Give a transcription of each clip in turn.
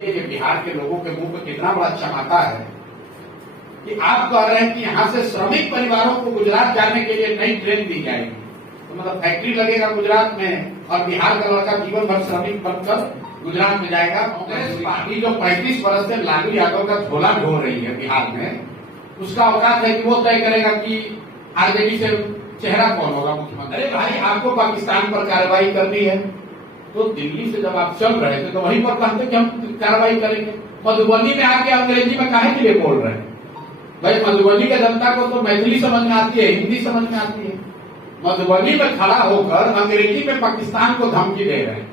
ये बिहार के लोगों के मुंह पे कितना बड़ा चमाता है कि आप कह रहे हैं कि यहाँ से श्रमिक परिवारों को गुजरात जाने के लिए नई ट्रेन दी जाएगी। तो मतलब फैक्ट्री लगेगा गुजरात में और बिहार का लड़का जीवन भर श्रमिक बनकर गुजरात में जाएगा। कांग्रेस पार्टी जो 35 वर्ष से लालू यादव का झोला ढो रही है बिहार में, उसका औकात है कि वो तय करेगा कि आरजेडी से चेहरा कौन होगा मुख्यमंत्री। अरे भाई, आपको पाकिस्तान पर कार्रवाई करनी है तो दिल्ली से जब आप चल रहे थे तो वहीं पर कहते कि हम कार्रवाई करेंगे। मधुबनी में आके अंग्रेजी में काहे के लिए बोल रहे हैं? भाई, मधुबनी के जनता को तो मैथिली समझ में आती है, हिंदी समझ में आती है। मधुबनी में खड़ा होकर अंग्रेजी में पाकिस्तान को धमकी दे रहे हैं।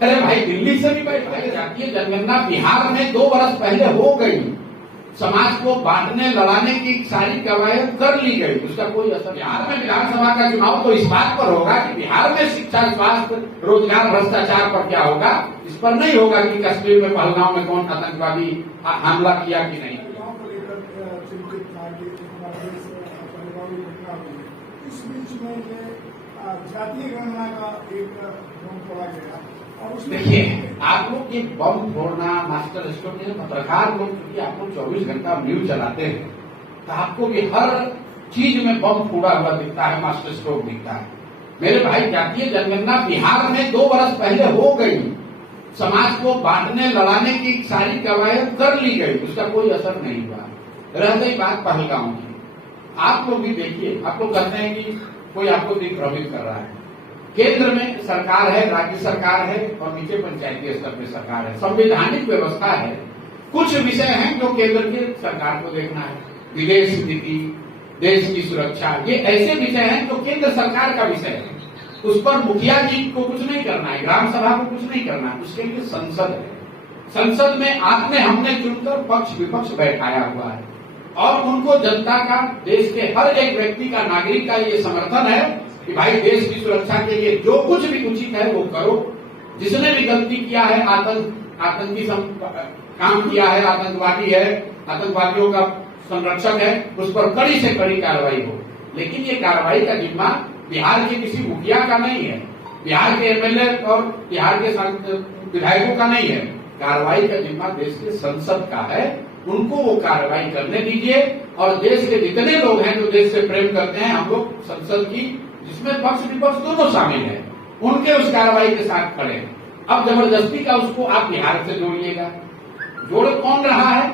अरे भाई, दिल्ली से भी बैठ जातीय जनगणना बिहार में 2 वर्ष पहले हो गई। समाज को बांटने लड़ाने की सारी कवायद कर ली गई, उसका कोई असर। बिहार में विधानसभा का चुनाव तो इस बात पर होगा कि बिहार में शिक्षा, स्वास्थ्य, रोजगार, भ्रष्टाचार पर क्या होगा। इस पर नहीं होगा कि कश्मीर में पहलगांव में कौन आतंकवादी हमला किया कि नहीं। इस बीच में जातीय गणना का एक बम फोड़ा गया और उसमें देखिए, आप लोग ये बम फोड़ना, मास्टर स्ट्रोक, पत्रकार लोग क्योंकि आप लोग 24 घंटा न्यूज चलाते हैं तो आपको भी हर चीज में बम फोड़ा हुआ दिखता है, मास्टर स्ट्रोक दिखता है। मेरे भाई, जातीय जनगणना बिहार में 2 वर्ष पहले हो गई। समाज को बांटने लड़ाने की सारी कवायद कर ली गई, उसका कोई असर नहीं हुआ। रह गई बात पहलगांव की, आप लोग भी देखिए, आप लोग कहते हैं कि कोई आपको प्रभावित कर रहा है। केंद्र में सरकार है, राज्य सरकार है और नीचे पंचायती स्तर पर सरकार है। संवैधानिक व्यवस्था है। कुछ विषय हैं जो केंद्र की सरकार को देखना है, विदेश नीति, देश की सुरक्षा, ये ऐसे विषय हैं जो केंद्र सरकार का विषय है। उस पर मुखिया जी को कुछ नहीं करना है, ग्राम सभा को कुछ नहीं करना है, उसके लिए संसद है। संसद में आपने हमने चुनकर पक्ष विपक्ष बैठाया हुआ है और उनको जनता का, देश के हर एक व्यक्ति का, नागरिक का ये समर्थन है कि भाई देश की सुरक्षा के लिए जो कुछ भी उचित है वो करो। जिसने भी गलती किया है, आतंकी काम किया है, आतंकवादी है, आतंकवादियों का संरक्षक है, उस पर कड़ी से कड़ी कार्रवाई हो। लेकिन ये कार्रवाई का जिम्मा बिहार के किसी मुखिया का नहीं है, बिहार के एमएलए और बिहार के विधायकों का नहीं है। कार्रवाई का जिम्मा देश के संसद का है। उनको वो कार्रवाई करने दीजिए और देश के जितने लोग हैं जो देश से प्रेम करते हैं, हम लोग संसद की, जिसमें पक्ष विपक्ष दोनों शामिल हैं, उनके उस कार्रवाई के साथ खड़े हैं। अब जबरदस्ती का उसको आप बिहार से जोड़िएगा। जोड़ कौन रहा है?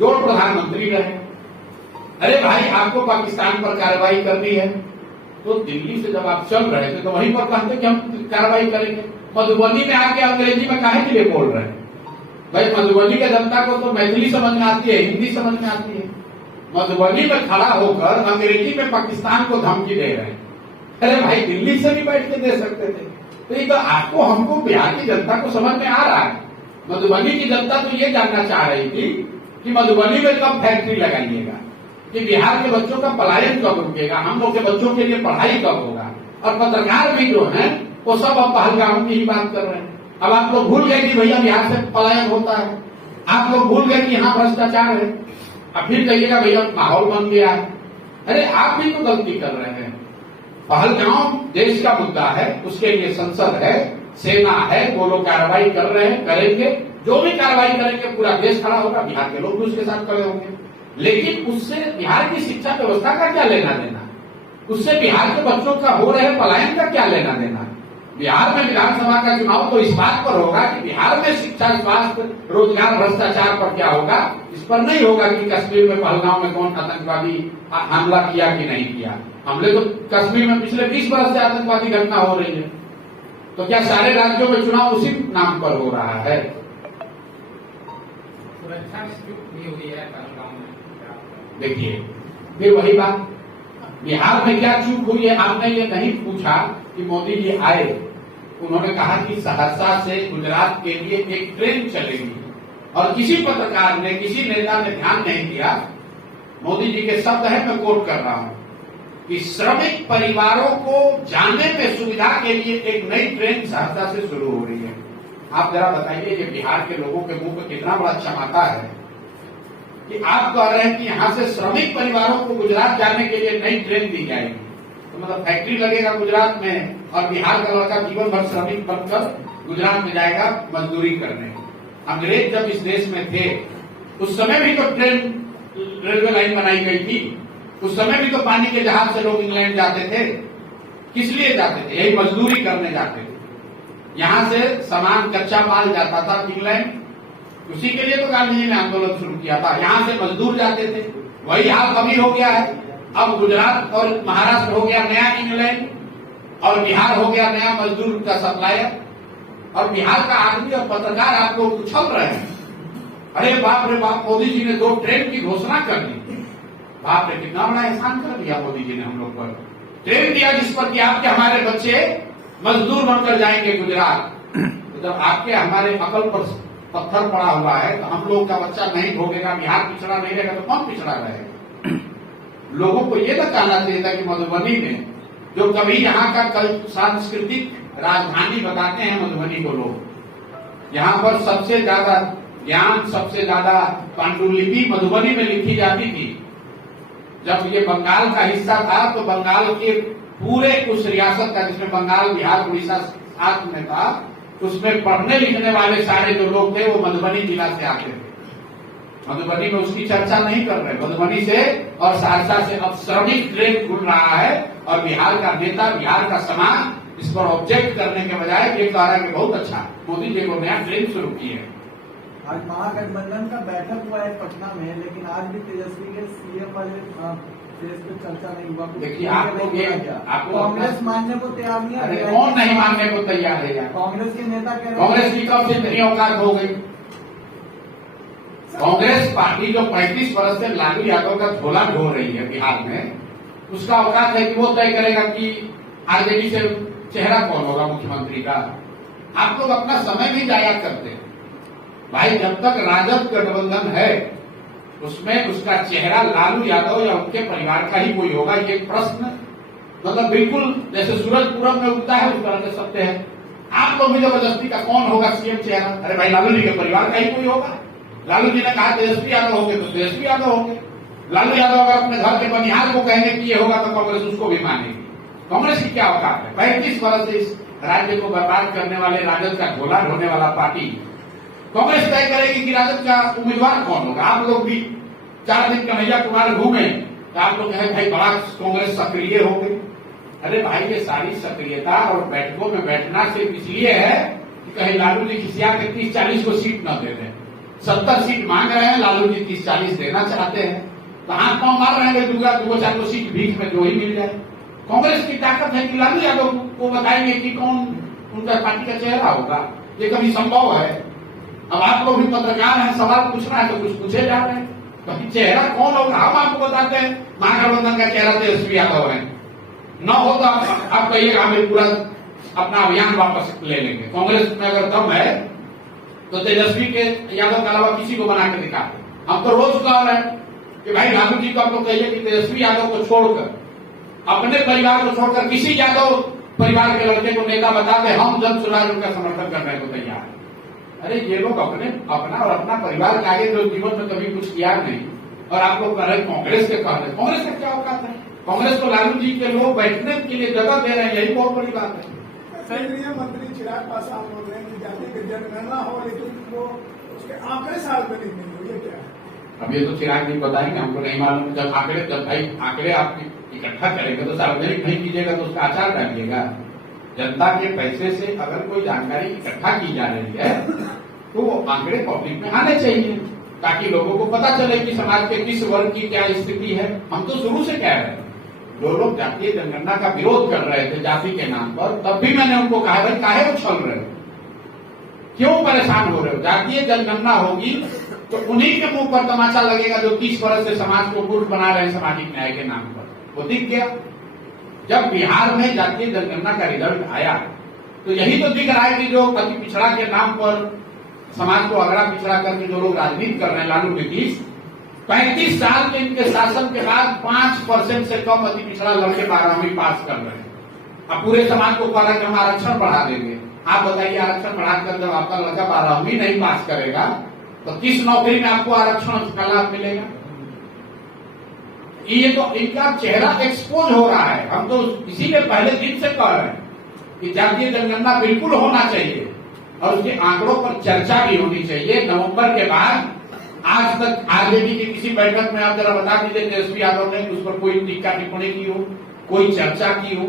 जोड़ प्रधानमंत्री रहे। अरे भाई, आपको पाकिस्तान पर कार्रवाई करनी है तो दिल्ली से जब आप चल रहे थे तो वहीं पर कहते कि हम कार्रवाई करेंगे। मधुबनी में आके अंग्रेजी में काहे के लिए बोल रहे हैं? भाई, मधुबनी के जनता को तो मैथिली समझ में आती है, हिंदी समझ में आती है। मधुबनी में खड़ा होकर अंग्रेजी में पाकिस्तान को धमकी दे रहे हैं। अरे भाई, दिल्ली से भी बैठ के दे सकते थे। तो ये तो आपको, हमको, बिहार की जनता को समझ में आ रहा है। मधुबनी की जनता तो ये जानना चाह रही थी कि मधुबनी में कब फैक्ट्री लगाइएगा, कि बिहार के बच्चों का पलायन कब रुकेगा, हम लोग के बच्चों के लिए पढ़ाई कब होगा। और पत्रकार भी जो है वो सब अब पहलगाम की ही बात कर रहे हैं। अब आप लोग भूल गए कि भैया बिहार से पलायन होता है, आप लोग भूल गए कि यहाँ भ्रष्टाचार है। अब फिर कहिएगा भैया माहौल बन गया है। अरे आप भी तो गलती कर रहे हैं। पहलगाम देश का मुद्दा है, उसके लिए संसद है, सेना है, वो लोग कार्रवाई कर रहे हैं, करेंगे। जो भी कार्रवाई करेंगे पूरा देश खड़ा होगा, बिहार के लोग भी उसके साथ खड़े होंगे। लेकिन उससे बिहार की शिक्षा व्यवस्था का क्या लेना देना? उससे बिहार के बच्चों का हो रहे पलायन का क्या लेना देना? बिहार में विधानसभा का चुनाव तो इस बात पर होगा कि बिहार में शिक्षा, स्वास्थ्य, रोजगार, भ्रष्टाचार पर क्या होगा। इस पर नहीं होगा कि कश्मीर में पहलगांव में कौन आतंकवादी हमला किया कि नहीं किया। हमले तो कश्मीर में पिछले 20 वर्ष से आतंकवादी घटना हो रही है। तो क्या सारे राज्यों में चुनाव उसी नाम पर हो रहा है? सुरक्षा भी हुई है पहलगाम में। देखिए, फिर वही बात, बिहार में क्या चूक हुई है? आपने ये नहीं पूछा कि मोदी जी आए, उन्होंने कहा कि सहरसा से गुजरात के लिए एक ट्रेन चलेगी और किसी पत्रकार ने, किसी नेता ने ध्यान नहीं दिया। मोदी जी के शब्द है, मैं कोट कर रहा हूं, कि श्रमिक परिवारों को जाने में सुविधा के लिए एक नई ट्रेन सहरसा से शुरू हो रही है। आप जरा बताइए, ये बिहार के लोगों के मुंह पे कितना बड़ा चमाता है कि आप कह रहे हैं कि यहाँ से श्रमिक परिवारों को गुजरात जाने के लिए नई ट्रेन दी जाएगी। तो मतलब फैक्ट्री लगेगा गुजरात में और बिहार का लड़का जीवन भर श्रमिक बनकर गुजरात में जाएगा मजदूरी करने। अंग्रेज जब इस देश में थे उस समय भी तो ट्रेन रेलवे लाइन बनाई गई थी, उस समय भी तो पानी के जहाज से लोग इंग्लैंड जाते थे। किस लिए जाते थे? यही मजदूरी करने जाते थे। यहां से सामान कच्चा माल जाता था इंग्लैंड, उसी के लिए तो गांधी जी ने आंदोलन शुरू किया था। यहां से मजदूर जाते थे। वही हाल अभी हो गया है। अब गुजरात और महाराष्ट्र हो गया नया इंग्लैंड और बिहार हो गया नया मजदूर का सप्लायर, और बिहार का आदमी और पत्रकार आप लोग उछल रहे हैं। अरे बाप रे बाप, मोदी जी ने 2 ट्रेन की घोषणा कर दी। बाप रे, कितना बड़ा एहसान कर दिया मोदी जी ने हम लोग पर। ट्रेन दिया जिस पर कि आपके हमारे बच्चे मजदूर बनकर जाएंगे गुजरात। तो जब आपके हमारे अकल पर पत्थर पड़ा हुआ है तो हम लोग का बच्चा नहीं भोगेगा, बिहार पिछड़ा नहीं रहेगा तो कौन पिछड़ा रहेगा? लोगों को ये ना कहना चाहिए था कि मधुबनी में जो कभी यहाँ का कल सांस्कृतिक राजधानी बताते हैं मधुबनी को लोग, यहाँ पर सबसे ज्यादा ज्ञान, सबसे ज्यादा पांडुलिपि मधुबनी में लिखी जाती थी। जब ये बंगाल का हिस्सा था तो बंगाल के पूरे उस रियासत का, जिसमें बंगाल, बिहार, उड़ीसा साथ में था, उसमें पढ़ने लिखने वाले सारे जो लोग थे वो मधुबनी जिला से आते थे। मधुबनी में उसकी चर्चा नहीं कर रहे। मधुबनी से और सहरसा से अब श्रमिक ट्रेन खुल रहा है और बिहार का नेता, बिहार का समाज इस पर ऑब्जेक्ट करने के बजाय ये कह रहा है कि बहुत अच्छा मोदी जी को नया ट्रेन शुरू की है। आज महागठबंधन का बैठक हुआ है पटना में, लेकिन आज भी तेजस्वी के सीएम वाले देश पे चर्चा नहीं हुआ। देखिए आपको कांग्रेस मानने को तैयार नहीं है। कौन नहीं मानने को तैयार है? कांग्रेस के नेता कह रहे हैं कांग्रेस की कब से इतनी औकात हो गई? कांग्रेस पार्टी जो 35 वर्ष से लालू यादव का झोला ढो रही है बिहार में, उसका औकात है कि वो तय करेगा कि आरजेडी से चेहरा कौन होगा मुख्यमंत्री का। आप लोग अपना समय भी जाया करते हैं भाई। जब तक राजद गठबंधन है उसमें उसका चेहरा लालू यादव या उनके परिवार का ही कोई होगा, ये प्रश्न मतलब बिल्कुल जैसे सूरज पूरब में उगता है उस तरह से सत्य है। आप लोग भी जबरदस्ती का कौन होगा सीएम चेहरा? अरे भाई लालू जी के परिवार का ही कोई होगा। लालू जी ने कहा तेजस्वी यादव होंगे तो तेजस्वी यादव होंगे। लालू यादव अगर अपने घर के बनिहार को कहेंगे कि ये होगा तो कांग्रेस उसको भी मानेगी। कांग्रेस की क्या औकात है? 35 वर्ष से इस राज्य को बर्बाद करने वाले राजद का झोला ढोने वाला पार्टी कांग्रेस तय करेगी कि राजद का उम्मीदवार कौन होगा। आप लोग भी 4 दिन कन्हैया कुमार घूमे तो आप लोग कहे भाई बड़ा कांग्रेस सक्रिय हो गई। अरे भाई ये सारी सक्रियता और बैठकों में बैठना सिर्फ इसलिए है कि कहीं लालू जी खिसिया के 30-40 को सीट न दे दें। 70 सीट मांग रहे हैं, लालू जी 30-40 देना चाहते हैं तो हाथ पांव मार रहे हैं दूसरा 2-4 सीट बीच में जो ही मिल जाए। कांग्रेस की ताकत है कि लालू यादव को बताएंगे कि कौन उनका पार्टी का चेहरा होगा। ये कभी संभव है? अब आप लोग भी पत्रकार हैं, सवाल पूछना है तो कुछ पूछे जा रहे हैं। कभी चेहरा कौन होगा हम आपको बताते हैं। महागठबंधन का चेहरा तेजस्वी यादव है, न हो तो आप कहिएगा हमें पूरा अपना अभियान वापस ले लेंगे। कांग्रेस में अगर दम है तो तेजस्वी के यादव के अलावा किसी को बना के दिखा। हम तो रोज कह रहे हैं कि भाई लालू जी को आप लोग कहिए कि तेजस्वी यादव को छोड़कर, अपने परिवार को छोड़कर किसी यादव परिवार के लड़के को नेता बता दे, हम जन स्वराज उनका समर्थन करने को तैयार है। अरे ये लोग अपना और अपना परिवार के आगे जो जीवन में कभी कुछ किया नहीं, और आप लोग कह रहे कांग्रेस के कह रहे। कांग्रेस का क्या औकात है? कांग्रेस को लालू जी के लोग बैठने के लिए जगह दे रहे हैं, यही बहुत बड़ी बात है। केंद्रीय मंत्री चिराग पासवान बोल रहे हैं कि जाति की जनगणना हो लेकिन वो उसके आंकड़े सार्वजनिक नहीं हो, ये क्या है? अब ये तो चिराग जी बताएंगे, हमको नहीं मालूम। जब भाई आंकड़े आप इकट्ठा करेंगे तो सार्वजनिक नहीं कीजिएगा तो उसका आचार डालिएगा। जनता के पैसे से अगर कोई जानकारी इकट्ठा की जा रही है तो वो आंकड़े पब्लिक में आने चाहिए ताकि लोगों को पता चले कि समाज के किस वर्ग की क्या स्थिति है। हम तो शुरू से कह रहे हैं, जो लोग जातीय जनगणना का विरोध कर रहे थे जाति के नाम पर, तब भी मैंने उनको कहा भाई काहे उछल रहे हो, क्यों परेशान हो रहे हो? जातीय जनगणना होगी तो उन्हीं के मुंह पर तमाचा लगेगा जो 30 वर्ष से समाज को मूर्ख बना रहे हैं सामाजिक न्याय के नाम पर। वो दिख गया जब बिहार में जातीय जनगणना का रिजल्ट आया तो यही तो दिख रहा है कि जो अति पिछड़ा के नाम पर समाज को अगड़ा पिछड़ा करके जो लोग राजनीति कर रहे हैं, लालू नीतीश 35 साल के इनके शासन के बाद 5% से कम अति पिछड़ा लड़के 12वीं पास कर रहे हैं। अब पूरे समाज को कह रहे हैं कि हम आरक्षण बढ़ा देंगे। आप बताइए आरक्षण बढ़ाकर जब आपका लड़का 12वीं नहीं पास करेगा तो किस नौकरी में आपको आरक्षण का लाभ मिलेगा? ये तो इनका चेहरा एक्सपोज हो रहा है। हम तो इसीलिए पहले दिन से कह रहे हैं कि जातीय जनगणना बिल्कुल होना चाहिए, और उसके आंकड़ों पर चर्चा भी होनी चाहिए। नवंबर के बाद आज तक आरजेडी की किसी बैठक में आप जरा बता दीजिए तेजस्वी यादव ने उस पर कोई टीका टिप्पणी की हो, कोई चर्चा की हो,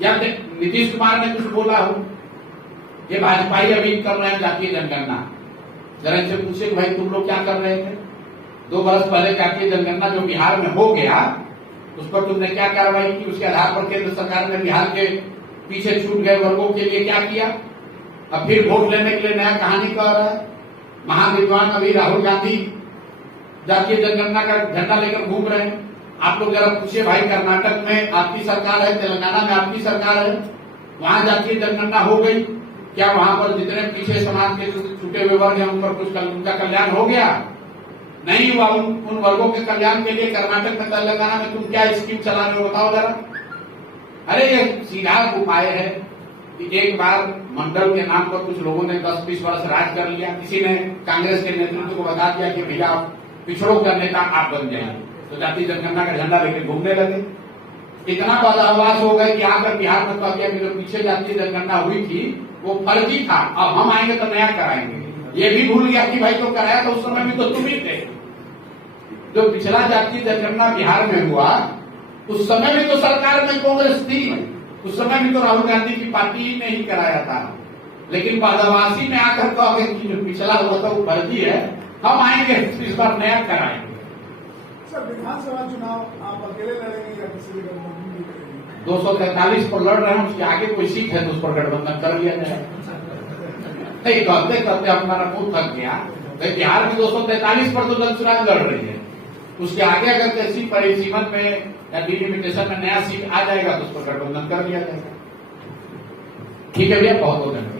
या नीतीश कुमार ने कुछ बोला हो। ये भाजपाई अभी कर रहे हैं जातीय जनगणना, जरा इनसे पूछे भाई तुम लोग क्या कर रहे थे 2 वर्ष पहले? जातीय जनगणना जो बिहार में हो गया उस पर तुमने क्या कार्रवाई की? उसके आधार पर केंद्र सरकार ने बिहार के पीछे छूट गए वर्गों के लिए क्या किया? अब फिर वोट लेने के लिए नया कहानी कह रहा है। महाविद्वान अभी राहुल गांधी जातीय जनगणना का झंडा लेकर घूम रहे हैं। आप लोग जरा पूछिए भाई, कर्नाटक में आपकी सरकार है, तेलंगाना में आपकी सरकार है, वहां जातीय जनगणना हो गई, क्या वहां पर जितने पीछे समाज के छूटे हुए वर्ग हैं उन पर कुछ उनका कल्याण हो गया? नहीं हुआ। उन वर्गों के कल्याण के लिए कर्नाटक में, तेलंगाना में तुम क्या स्कीम चला रहे हो बताओ जरा। अरे ये सीधा उपाय है कि एक बार मंडल के नाम पर कुछ लोगों ने 10-20 वर्ष राज कर लिया, किसी ने कांग्रेस के नेतृत्व को बता दिया कि भैया पिछड़ों का नेता आप बन जाए, तो जातीय जनगणना का झंडा लेकर घूमने लगे। इतना बदहवास हो गए कि आकर बिहार में कह दिया कि जो पीछे जातीय जनगणना हुई थी वो फर्जी था, अब हम आएंगे तो नया कराएंगे। ये भी भूल गया कि भाई तो कराया तो उस समय भी तो तुम ही थे। जो पिछला जातीय जनगणना बिहार में हुआ उस समय भी तो सरकार में कांग्रेस थी, उस समय भी तो राहुल गांधी की पार्टी ने ही कराया था। लेकिन बदहवासी में आकर कह गए कि जो पिछला हुआ था वो फर्जी है, हम आएंगे इस बार नया कराएंगे। सर, विधानसभा चुनाव आप अकेले लड़ेंगे या किसी भी गठबंधन भी करेंगे? 243 पर लड़ रहे हैं, उसके आगे कोई सीट है तो उस पर गठबंधन कर लिया जाए। नहीं, करते करते हमारा मुंह थक गया। बिहार में 243 पर तो जनसुराज लड़ रही है, उसके आगे अगर किसी परिसीमन में या डिलिमिटेशन में नया सीट आ जाएगा तो उस पर गठबंधन कर लिया जाएगा। ठीक है भैया, बहुत बहुत धन्यवाद।